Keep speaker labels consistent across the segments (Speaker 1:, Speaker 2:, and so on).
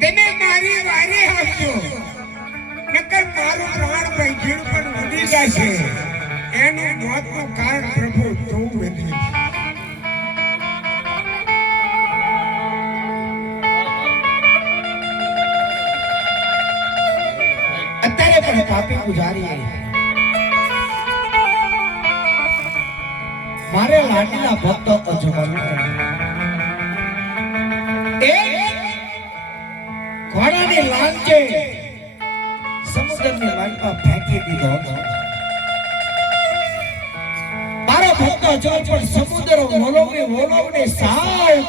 Speaker 1: તેને તમે મારી વારે આવજો નકર મારું પ્રાણ પૈજીણ પણ વધી જશે. એનું મોતનું કારણ પ્રભુ તું બની
Speaker 2: અત્યારે પણ પાપી પૂજારી મારે લાડીના ભક્ત અજવાનું ફેંકી દીધો હતો મારો. પણ સમુદ્ર વલોવી વલોવને સાવ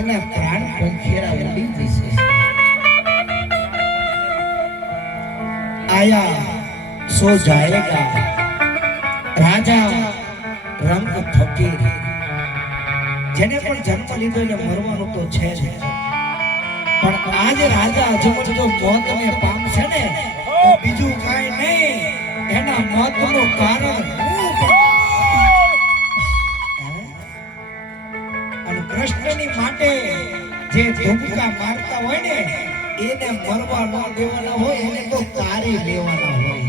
Speaker 2: એના પ્રાણ પંખેરા આયા, સો જાયેગા. રાજા રંગ ફકીર જેને પણ જન્મ લીધો એને મરવાનું તો છે જ. પણ આજ રાજા અજમલ જો મોતને પામશે ને, તો બીજું કાંઈ નહીં. એના મોતનું કારણ? અને કૃષ્ણની માટે જે ધુમકા મારતા હોય ને, એને મરવા ન દેવાના હોય, એને તો તારી લેવાના હોય.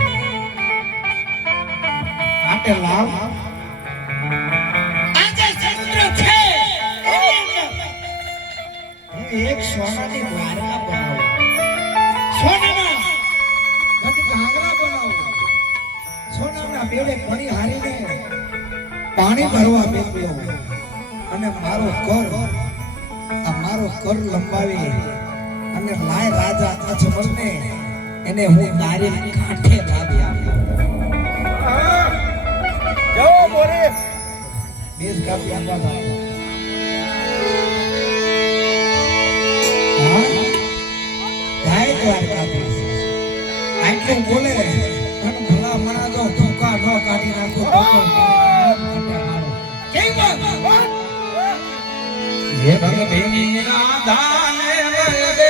Speaker 2: માટે લાવ. એક સોનાની વારા બનાવો. સોનાના નથી ઘાઘરા બનાવો. સોનાના બેડે ઘણી હારીને પાણી ભરવા બેઠો. અને મારો કર આ મારો કર લંબાવી અને લાય રાજા અજમલને એને હું મારી કાંઠે લાવી આપ્યો.
Speaker 3: જો મોરે
Speaker 2: બેસ કાપી આપવા આટલું બોલે અને ભલા મણા જો ધોકા ન કાઢી નાખો. તો તો કેમ વાત
Speaker 3: હે ના દાને વરદે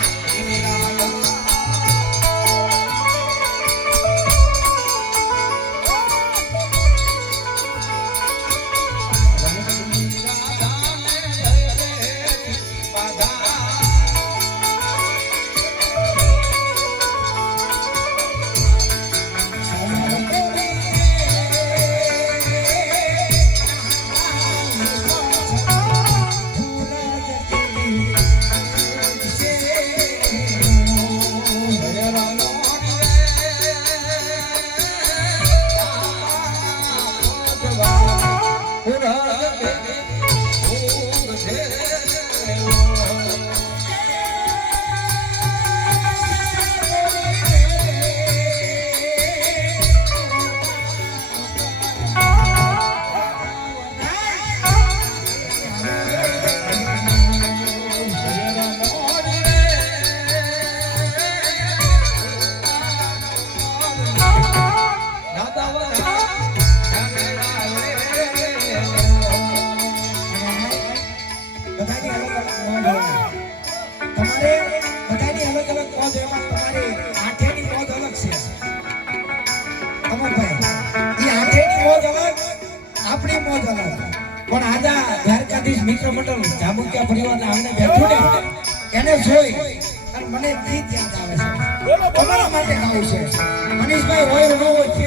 Speaker 2: બધાની અલગ અલગ મોજ અલગ છે. એ આઠેની મોજ અલગ, આપણી મોજ અલગ. પણ આજા દ્વારકાધીશ મિત્ર મંડળ જામુકિયા પરિવારના આમને ને એને જોઈ અને મને ગીત યાદ આવે છે. તમારા માટે મનીષભાઈ હોય ન હોય તે